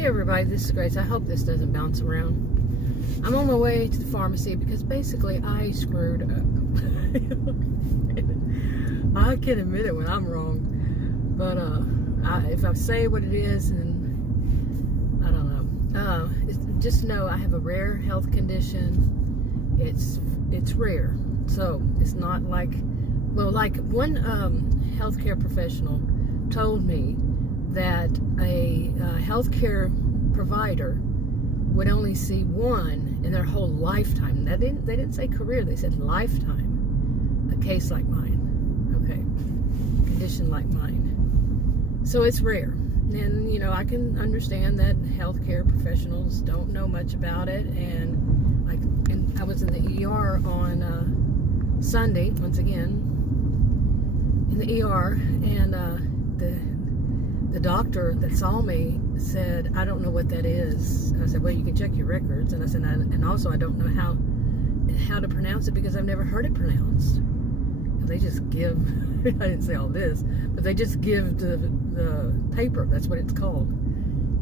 Hey everybody, this is Grace. I hope this doesn't bounce around. I'm on my way to the pharmacy because basically I screwed up. I can admit it when I'm wrong, but if I say what it is, and I don't know. Just know I have a rare health condition. It's rare, so it's not like, well, like one healthcare professional told me that a healthcare provider would only see one in their whole lifetime. They didn't say career, they said lifetime. A case like mine, okay, condition like mine. So it's rare, and you know, I can understand that healthcare professionals don't know much about it. And I was in the ER on Sunday, once again, in the ER, and the doctor that saw me said, I don't know what that is. And I said, well, you can check your records. And I said, and also I don't know how to pronounce it because I've never heard it pronounced. And they just give, I didn't say all this, but they just give the paper. That's what it's called.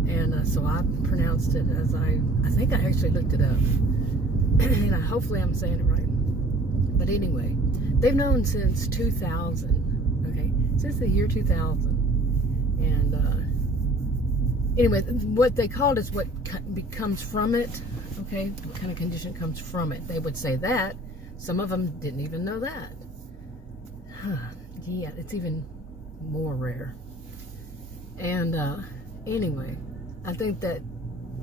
And so I pronounced it as I think I actually looked it up. And hopefully I'm saying it right. But anyway, they've known since 2000, okay? Since the year 2000. And anyway, what they called is what comes from it, okay? What kind of condition comes from it? They would say that. Some of them didn't even know that. Yeah, it's even more rare. And anyway, I think that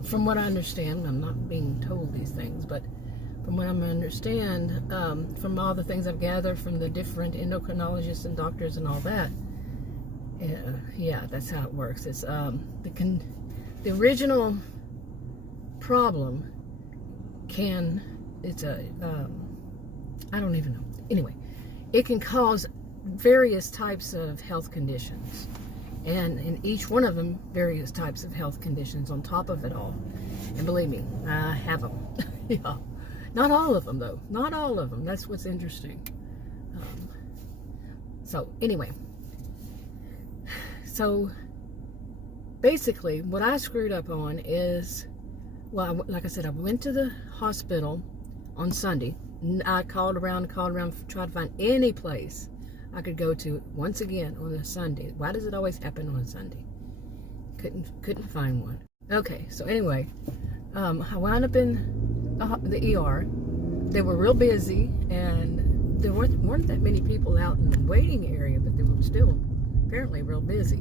from what I understand, I'm not being told these things, but from what I understand, from all the things I've gathered from the different endocrinologists and doctors and all that, yeah, that's how it works. It's the original problem it's a I don't even know. Anyway, it can cause various types of health conditions, and in each one of them, various types of health conditions on top of it all. And believe me, I have them. Yeah, not all of them though. Not all of them. That's what's interesting. So anyway. So basically what I screwed up on is, well, like I said, I went to the hospital on Sunday. I called around, tried to find any place I could go to once again on a Sunday. Why does it always happen on a Sunday? Couldn't find one. Okay, so anyway, I wound up in the ER. They were real busy, and there weren't that many people out in the waiting area, but they were still apparently real busy.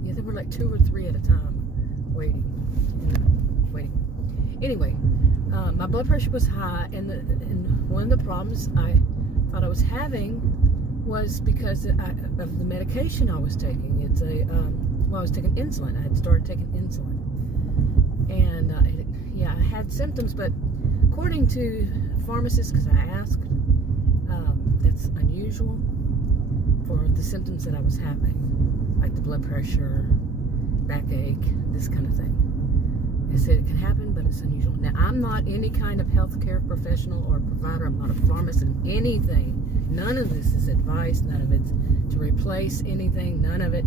Yeah, there were like 2 or 3 at a time waiting. Anyway, my blood pressure was high, and one of the problems I thought I was having was because of the medication I was taking. It's I was taking insulin. I had started taking insulin, and yeah, I had symptoms, but according to pharmacists, because I asked, that's unusual for the symptoms that I was having, like the blood pressure, backache, this kind of thing. They said it can happen, but it's unusual. Now, I'm not any kind of healthcare professional or provider. I'm not a pharmacist, anything. None of this is advice. None of it's to replace anything. None of it.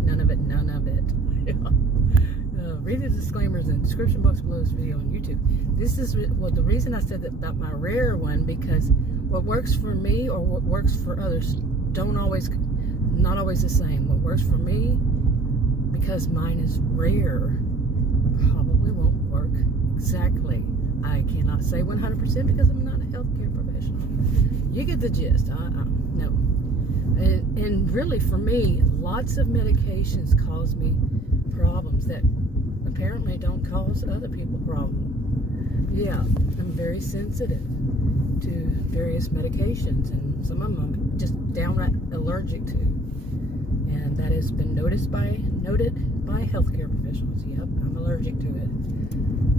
Read the disclaimers in the description box below this video on YouTube. This is, well, the reason I said that about my rare one, because what works for me or what works for others not always the same. What works for me, because mine is rare, probably won't work exactly. I cannot say 100% because I'm not a healthcare professional. You get the gist. No. And really, for me, lots of medications cause me problems that apparently don't cause other people problems. Yeah, I'm very sensitive to various medications, and some of them I'm just downright allergic to. And that has been noted by healthcare professionals. Yep, I'm allergic to it.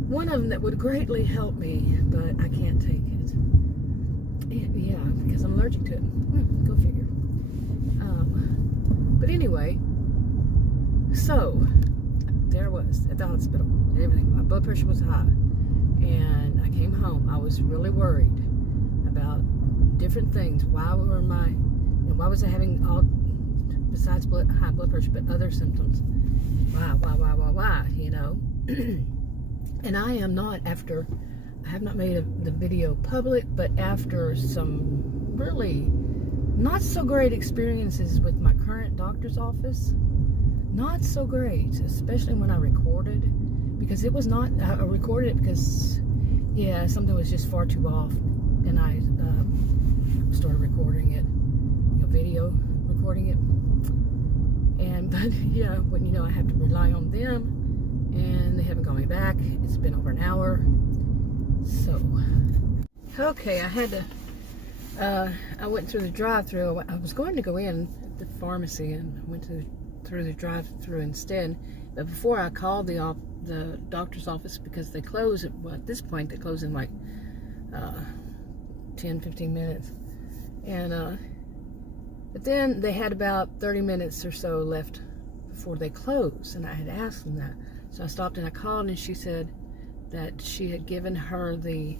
One of them that would greatly help me, but I can't take it. Yeah, because I'm allergic to it. Go figure. But anyway, so there I was at the hospital and everything. My blood pressure was high, and I came home. I was really worried about different things. Why was I having all, besides high blood pressure, but other symptoms? Wow, And I am not, after, I have not made the video public, but after some really not so great experiences with my current doctor's office, not so great, especially when I recorded, because it was not, I recorded it because, yeah, something was just far too off, and I started recording it, video recording it, and, but, yeah, when, I have to rely on them, and they haven't called me back. It's been over an hour, so, okay, I had to, I went through the drive-thru. I was going to go in at the pharmacy, and went through the drive-thru instead, but before I called the doctor's office, because they close at this point, they close in like 10-15 minutes, and but then they had about 30 minutes or so left before they close, and I had asked them that. So I stopped and I called, and she said that she had given her the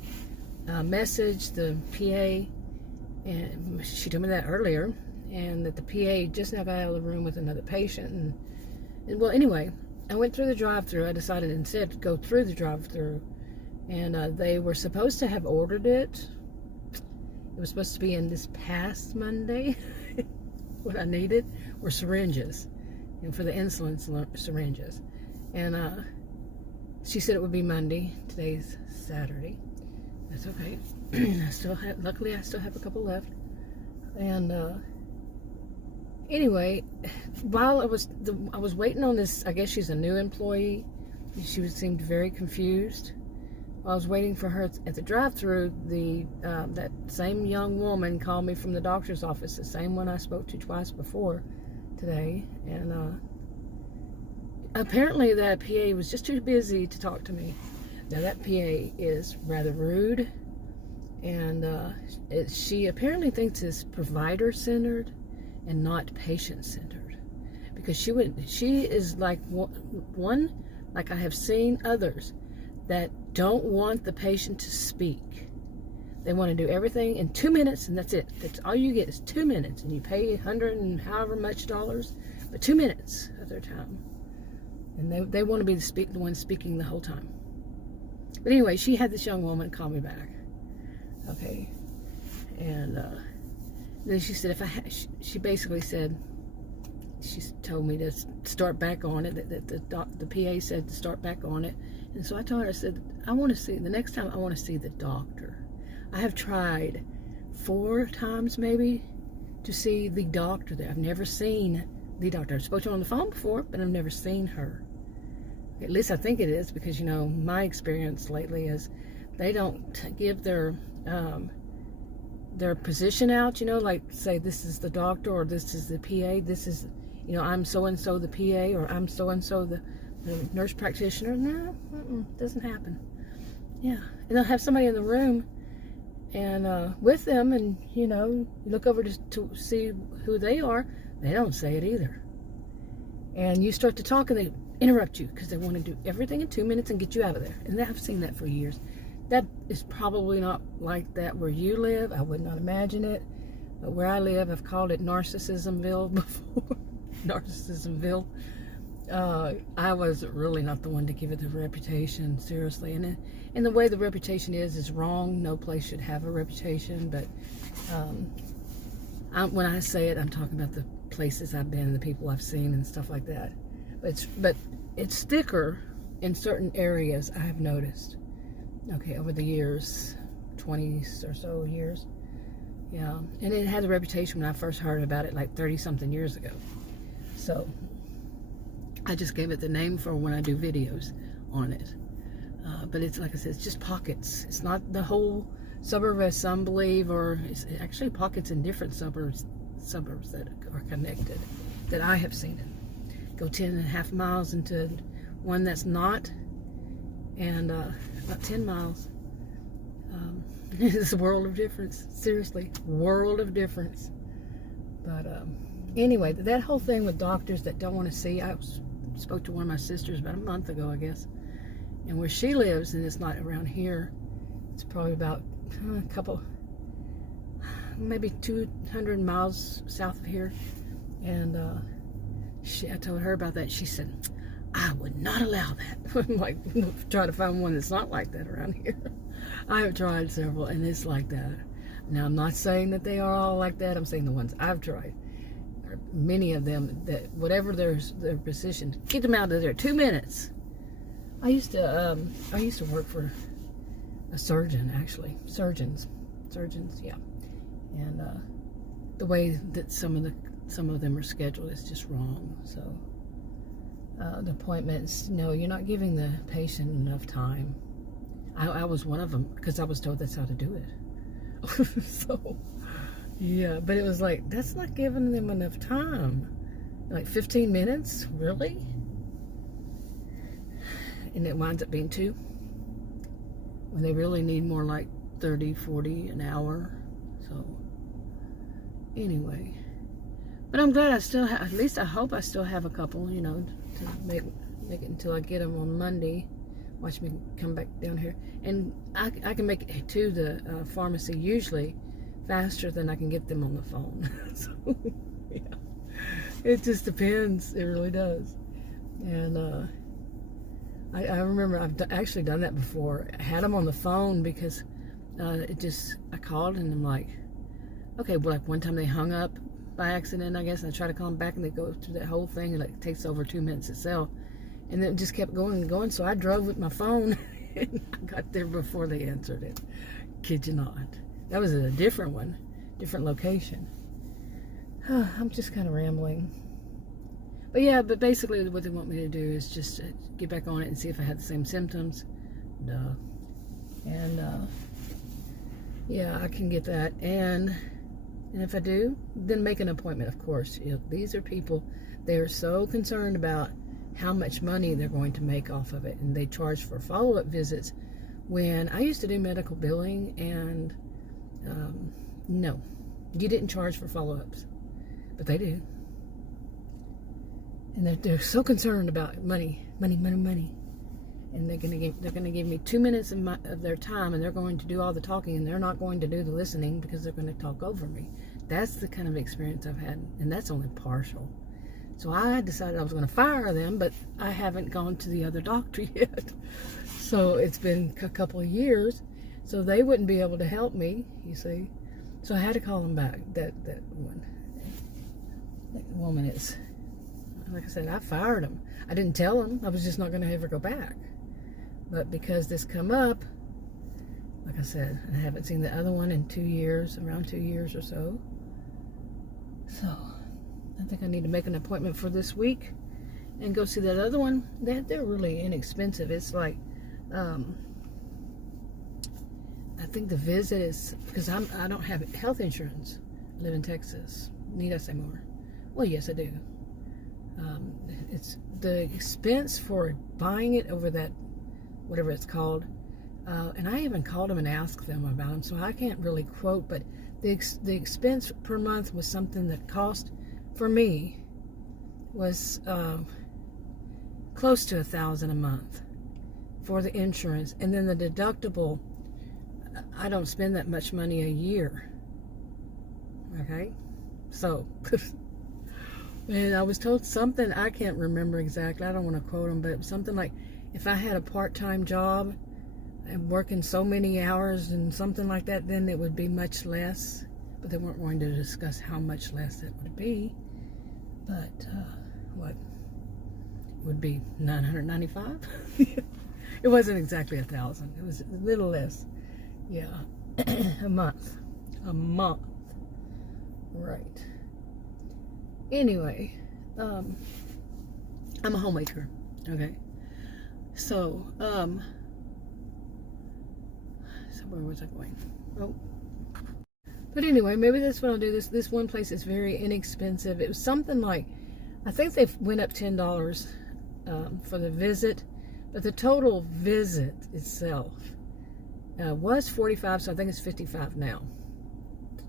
message, the PA, and she told me that earlier, and that the PA just now got out of the room with another patient, and well, anyway, I went through the drive-thru. I decided instead to go through the drive-thru, and they were supposed to have ordered it. It was supposed to be in this past Monday. What I needed were syringes, for the insulin syringes, and she said it would be Monday. Today's Saturday. That's okay. Luckily I still have a couple left, and anyway, while I was waiting on this, I guess she's a new employee. She seemed very confused. While I was waiting for her at the drive-thru, that same young woman called me from the doctor's office, the same one I spoke to twice before today, and apparently that PA was just too busy to talk to me. Now that PA is rather rude, and she apparently thinks it's provider-centered and not patient-centered, because she is like one, like I have seen others that don't want the patient to speak. They want to do everything in 2 minutes, and that's it. That's all you get is 2 minutes, and you pay $100 and however much dollars, but 2 minutes of their time, and they want to be the one speaking the whole time. But anyway, she had this young woman call me back, okay, and then she said she basically said, she told me to start back on it, that the PA said to start back on it. And so I told her, I said, I want to see, the next time I want to see the doctor. I have tried 4 times maybe to see the doctor there. I've never seen the doctor. I've spoken to her on the phone before, but I've never seen her. At least I think it is, because, my experience lately is they don't give their position out, like say this is the doctor or this is the PA, this is, I'm so-and-so the PA, or I'm so-and-so the nurse practitioner. No, doesn't happen. Yeah, and they'll have somebody in the room and with them, and you look over to see who they are. They don't say it either, and you start to talk, and they interrupt you because they want to do everything in 2 minutes and get you out of there. And I've seen that for years. That is probably not like that where you live. I would not imagine it, but where I live, I've called it Narcissismville before. Narcissismville. I was really not the one to give it the reputation, seriously. And the way the reputation is wrong. No place should have a reputation. But when I say it, I'm talking about the places I've been, the people I've seen, and stuff like that. But it's thicker in certain areas, I have noticed. Okay, over the years, 20 or so years. Yeah, and it had a reputation when I first heard about it, like 30-something years ago. So I just gave it the name for when I do videos on it. But it's, like I said, it's just pockets. It's not the whole suburb, as some believe, or it's actually pockets in different suburbs that are connected, that I have seen it. Go 10.5 miles into one that's not, and about 10 miles. It's a world of difference. Seriously, world of difference. But anyway, that whole thing with doctors that don't want to see, I spoke to one of my sisters about a month ago, I guess, and where she lives, and it's not around here, it's probably about a couple, maybe 200 miles south of here, and I told her about that. She said, I would not allow that. I'm like, try to find one that's not like that around here. I have tried several, and it's like that. Now, I'm not saying that they are all like that. I'm saying the ones I've tried. Many of them, that whatever their position, get them out of there. 2 minutes. I used to work for a surgeon, actually. Surgeons, yeah. And the way that some of them are scheduled is just wrong. So the appointments, no, you're not giving the patient enough time. I was one of them because I was told that's how to do it. So yeah, but it was like, that's not giving them enough time. Like 15 minutes, really? And it winds up being 2 when they really need more like 30, 40 an hour. So anyway, but I'm glad I still have, at least I hope I still have a couple, you know, to make it until I get them on Monday. Watch me come back down here, and I can make it to the pharmacy usually faster than I can get them on the phone. So yeah, it just depends. It really does. And I remember I've actually done that before. I had them on the phone because I called and I'm like, okay, well, like one time they hung up by accident, I guess, and I tried to call them back and they go through that whole thing and it takes over 2 minutes itself. And then it just kept going and going, so I drove with my phone and I got there before they answered it. Kid you not. That was a different one, different location. I'm just kind of rambling. But yeah, but basically what they want me to do is just get back on it and see if I had the same symptoms. Duh. And yeah, I can get that. And if I do, then make an appointment, of course. You know, these are people, they are so concerned about how much money they're going to make off of it, and they charge for follow-up visits. When I used to do medical billing, and no, you didn't charge for follow-ups, but they do, and they're so concerned about money, and they're gonna give me 2 minutes of their time, and they're going to do all the talking, and they're not going to do the listening because they're going to talk over me. That's the kind of experience I've had, and that's only partial. So I decided I was going to fire them, but I haven't gone to the other doctor yet. So it's been a couple of years, so they wouldn't be able to help me, you see. So I had to call them back. That woman is, like I said, I fired them. I didn't tell them. I was just not going to ever go back. But because this come up, like I said, I haven't seen the other one in 2 years, around 2 years or so. So I think I need to make an appointment for this week and go see that other one. They're really inexpensive. It's like, I think the visit is, because I don't have health insurance. I live in Texas. Need I say more? Well, yes, I do. It's the expense for buying it over that, whatever it's called. And I even called them and asked them about them, so I can't really quote, but the expense per month was something that cost, for me, was close to $1,000 a month for the insurance, and then the deductible. I don't spend that much money a year. Okay, so and I was told something, I can't remember exactly. I don't want to quote them, but it was something like, if I had a part-time job and working so many hours and something like that, then it would be much less. But they weren't going to discuss how much less it would be. But what would be $995? It wasn't exactly 1,000. It was a little less. Yeah, a month. Right. Anyway, I'm a homemaker. Okay. So where was I going? Oh. But anyway, maybe that's what I'll do. This one place is very inexpensive. It was something like, I think they went up $10 for the visit, but the total visit itself was $45, so I think it's $55 now.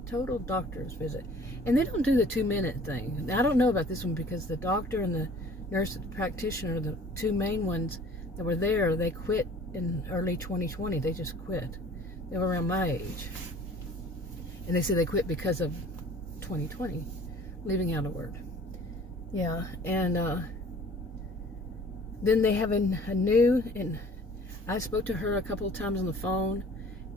Total doctor's visit. And they don't do the 2-minute thing. Now, I don't know about this one because the doctor and the nurse practitioner, the two main ones that were there, they quit in early 2020. They just quit. They were around my age. And they said they quit because of 2020, leaving out a word. Yeah, and then they have a new, and I spoke to her a couple of times on the phone,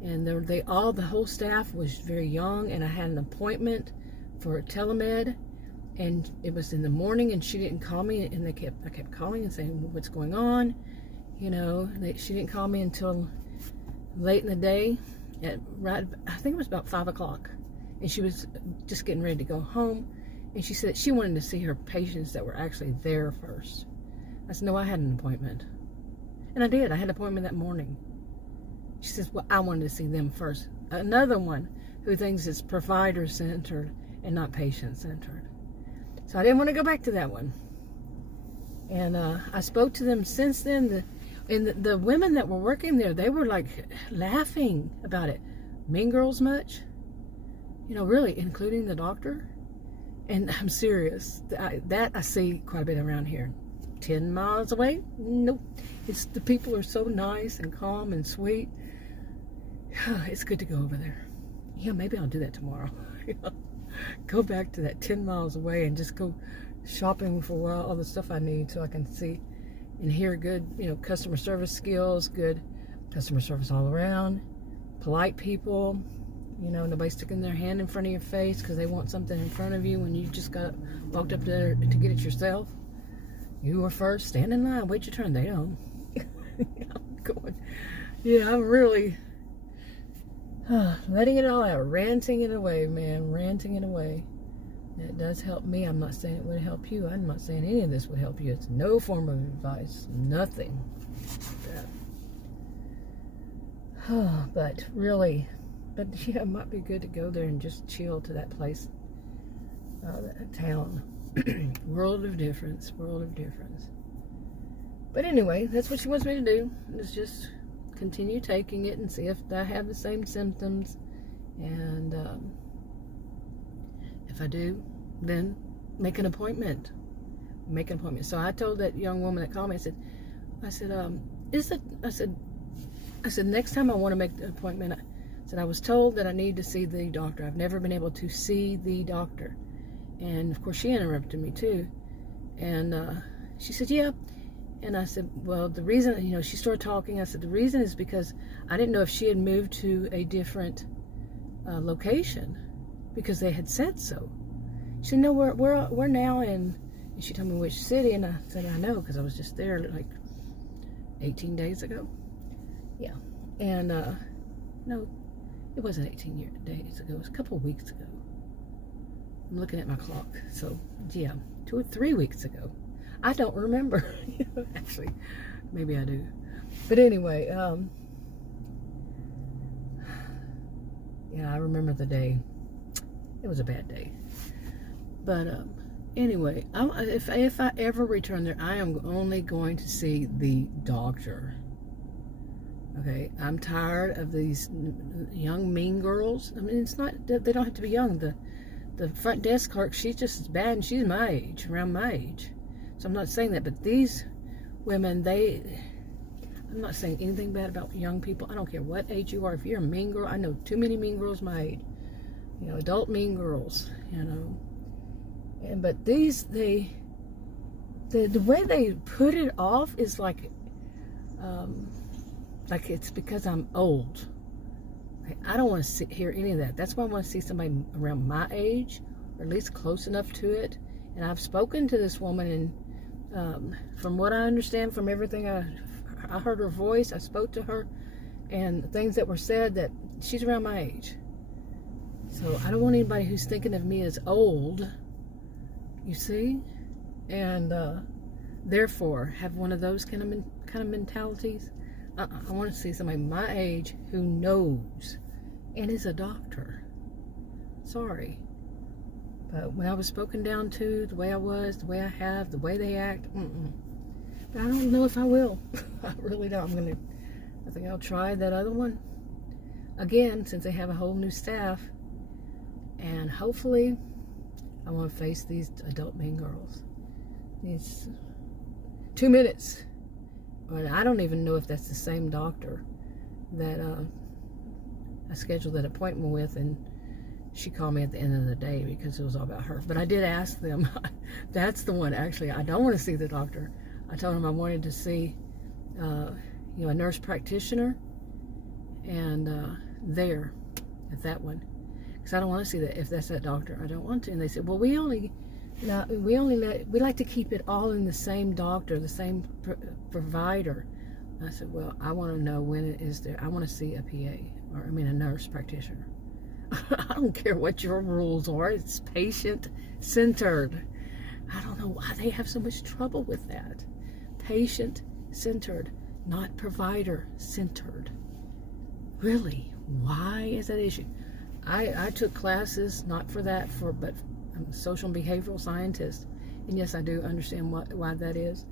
and the whole staff was very young, and I had an appointment for telemed, and it was in the morning, and she didn't call me, and I kept calling and saying, well, what's going on? You know, she didn't call me until late in the day, I think it was about 5 o'clock, and she was just getting ready to go home, and she said she wanted to see her patients that were actually there first. I said, no, I had an appointment. And I did. I had an appointment that morning. She says, well, I wanted to see them first. Another one who thinks it's provider-centered and not patient-centered. So I didn't want to go back to that one. And I spoke to them since then. And the women that were working there, they were like laughing about it. Mean girls much? You know, really, including the doctor. And I'm serious. That I see quite a bit around here. 10 miles away? Nope. The people are so nice and calm and sweet. It's good to go over there. Yeah, maybe I'll do that tomorrow. Go back to that 10 miles away and just go shopping for all the stuff I need so I can see and hear good, customer service skills, good customer service all around, polite people, nobody sticking their hand in front of your face because they want something in front of you when you just walked up there to get it yourself. You were first, stand in line, wait your turn. They don't. I'm really letting it all out, ranting it away, man, ranting it away. It does help me. I'm not saying it would help you. I'm not saying any of this would help you. It's no form of advice, nothing. But really, yeah, it might be good to go there and just chill to that place, that town. World of difference. But anyway, that's what she wants me to do, is just continue taking it and see if I have the same symptoms, and if I do, then make an appointment. So I told that young woman that called me, I said next time I want to make the appointment, I said I was told that I need to see the doctor. I've never been able to see the doctor. And of course she interrupted me too, and she said, yeah. And I said, well, the reason, she started talking. I said, the reason is because I didn't know if she had moved to a different location, because they had said so. She said, no, we're now in, and she told me which city, and I said, I know, because I was just there like 18 days ago. Yeah. And no, it wasn't 18 days ago. It was a couple of weeks ago. I'm looking at my clock. So, yeah, 2 or 3 weeks ago. I don't remember. Actually, maybe I do. But anyway, yeah, I remember the day. It was a bad day. But anyway, if I ever return there, I am only going to see the doctor. Okay, I'm tired of these young mean girls. I mean, it's not, they don't have to be young. The front desk clerk, she's just as bad, and she's my age, around my age. So I'm not saying that, but these women, I'm not saying anything bad about young people. I don't care what age you are. If you're a mean girl, I know too many mean girls my age. Adult mean girls, but these, the way they put it off is like it's because I'm old. I don't want to hear any of that. That's why I want to see somebody around my age, or at least close enough to it. And I've spoken to this woman, and from what I understand, from everything I heard her voice, I spoke to her, and things that were said, that she's around my age. So I don't want anybody who's thinking of me as old, you see, and therefore have one of those kind of mentalities. I want to see somebody my age who knows and is a doctor. Sorry. But when I was spoken down to, the way I was, the way I have, the way they act, But I don't know if I will. I really don't. I think I'll try that other one again, since they have a whole new staff. And hopefully I want to face these adult mean girls. It's 2 minutes. But I don't even know if that's the same doctor that I scheduled that appointment with, and she called me at the end of the day because it was all about her. But I did ask them. That's the one, actually. I don't want to see the doctor. I told him I wanted to see, a nurse practitioner, and there, at that one, because I don't want to see that if that's that doctor. I don't want to. And they said, well, we like to keep it all in the same doctor, the same provider. And I said, well, I want to know when it is there. I want to see a PA, a nurse practitioner. I don't care what your rules are. It's patient-centered. I don't know why they have so much trouble with that. Patient-centered, not provider-centered. Really, why is that issue? I took classes, not for that, but I'm a social and behavioral scientist. And yes, I do understand why that is.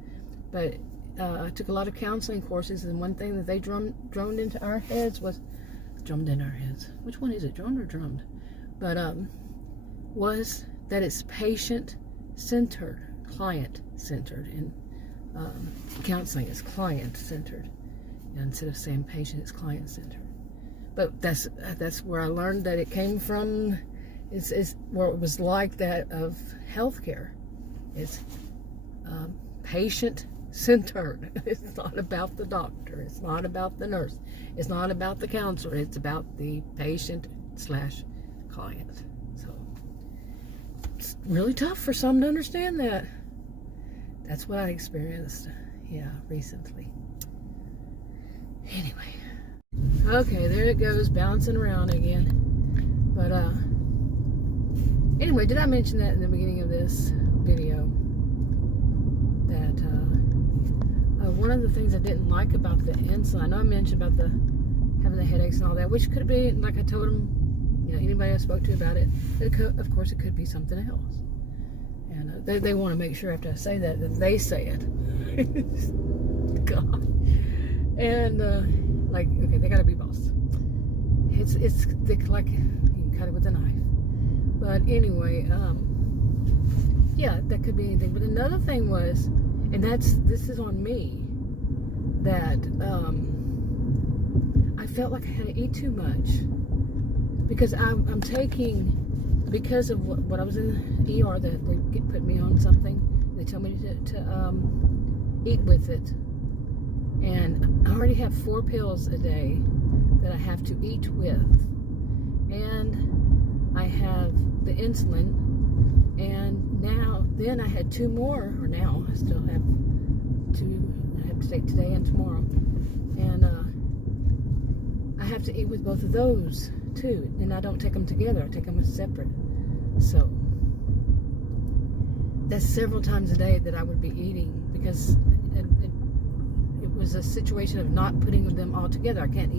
But I took a lot of counseling courses, and one thing that they droned into our heads was, drummed in our heads. Which one is it, droned or drummed? But was that it's patient-centered, client-centered, and counseling is client-centered. Instead of saying patient, it's client-centered. But that's where I learned that it came from. It's where it was like that of healthcare. It's patient-centered. It's not about the doctor. It's not about the nurse. It's not about the counselor. It's about the patient/client. So it's really tough for some to understand that. That's what I experienced, recently. Anyway. Okay, there it goes, bouncing around again. But, anyway, did I mention that in the beginning of this video? That, one of the things I didn't like about the insulin, I know I mentioned about having the headaches and all that, which could be, like I told them, anybody I spoke to about it, of course it could be something else. And they want to make sure after I say that they say it. God. And, okay, they gotta be boss. It's thick, like you can cut it with a knife. But anyway, that could be anything. But another thing was, and this is on me, that I felt like I had to eat too much because I'm taking, because of what I was in the ER, that they put me on something. They tell me to eat with it. And I already have 4 pills a day that I have to eat with. And I have the insulin. And then I had 2 more, or now I still have 2 I have to take today and tomorrow. And I have to eat with both of those too. And I don't take them together, I take them as separate. So that's several times a day that I would be eating, because it was a situation of not putting them all together. I can't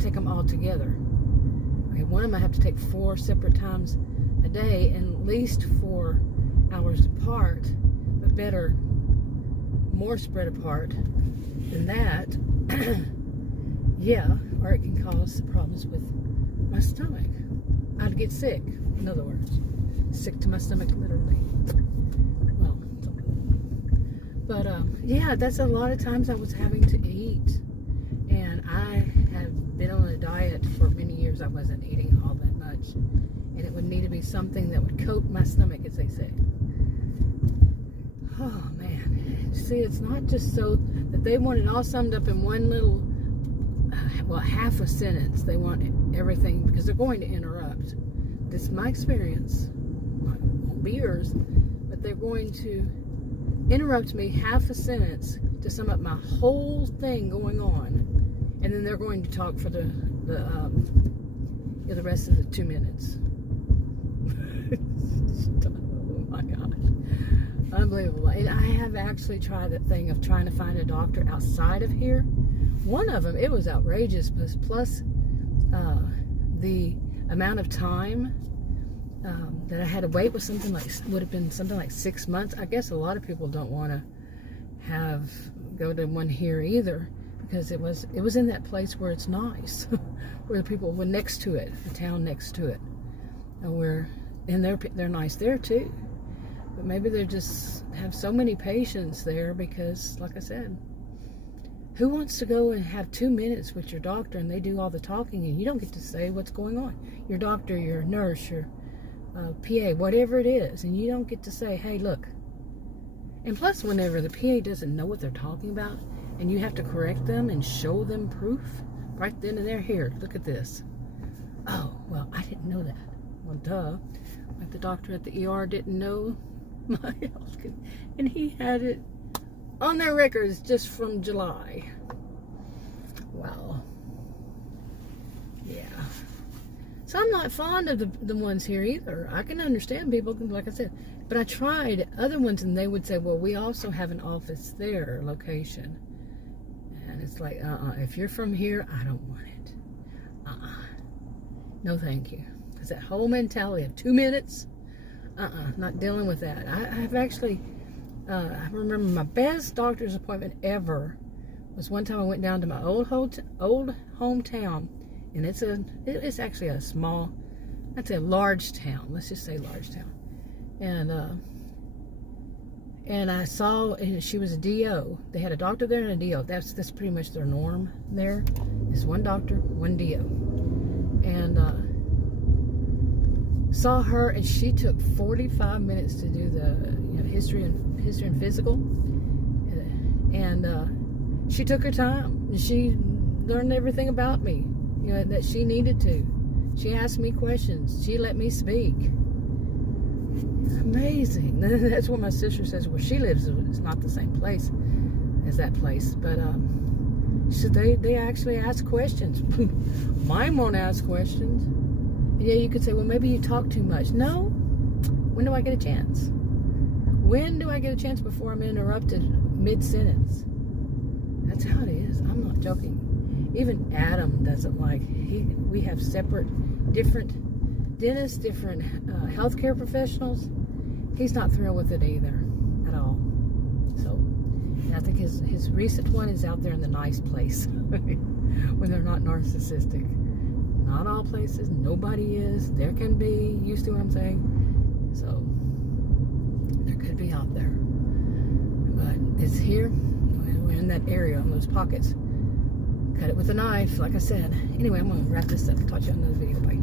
take them all together. Okay, one of them I have to take 4 separate times a day, and at least 4 hours apart, but better, more spread apart than that. Or it can cause problems with my stomach. I'd get sick, in other words. Sick to my stomach, literally. Well, but that's a lot of times I was having to eat. And I have been on a diet for many years. I wasn't eating all that much. And it would need to be something that would coat my stomach, as they say. Oh, man. See, it's not just so that they want it all summed up in one little, half a sentence. They want everything, because they're going to interrupt. This is my experience. Won't be yours. But they're going to interrupt me half a sentence to sum up my whole thing going on. And then they're going to talk for the rest of the 2 minutes. Oh my God. Unbelievable. And I have actually tried that thing of trying to find a doctor outside of here. One of them, it was outrageous, plus the amount of time that I had to wait was would have been something like 6 months. I guess a lot of people don't want to go to one here either, because it was in that place where it's nice, where the people were next to it, the town next to it, and they're nice there too. But maybe they just have so many patients there because, like I said, who wants to go and have 2 minutes with your doctor and they do all the talking and you don't get to say what's going on? Your doctor, your nurse, your PA, whatever it is, and you don't get to say, hey, look, And plus, whenever the PA doesn't know what they're talking about, and you have to correct them and show them proof right then and there. Here, look at this. Oh, well, I didn't know that. Well, duh. Like the doctor at the ER didn't know my health, and he had it on their records just from July. Wow. Yeah. So I'm not fond of the ones here either. I can understand people, like I said, but I tried other ones and they would say, well, we also have an office there, location. And it's like, if you're from here, I don't want it. No, thank you. Because that whole mentality of 2 minutes, not dealing with that. I've actually, I remember my best doctor's appointment ever was one time I went down to my old hometown, and it's actually a small, I'd say a large town. Let's just say large town. And I saw, and she was a DO. They had a doctor there and a DO. That's pretty much their norm there. Is one doctor, one DO. And saw her, and she took 45 minutes to do the history and physical. And she took her time. She learned everything about me, that she needed to. She asked me questions. She let me speak. Amazing. That's what my sister says. Where she lives, it's not the same place as that place. But she said they actually ask questions. Mine won't ask questions. Yeah, you could say, well, maybe you talk too much. No. When do I get a chance? When do I get a chance before I'm interrupted mid-sentence? That's how it is. I'm not joking. Even Adam doesn't like. We have separate, different dentists, different healthcare professionals. He's not thrilled with it either, at all. So, and I think his recent one is out there in the nice place, when they're not narcissistic. Not all places. Nobody is. There can be. You see what I'm saying? So, there could be out there. But it's here. We're in that area, in those pockets. Cut it with a knife, like I said. Anyway, I'm going to wrap this up and talk to you on another video. Bye.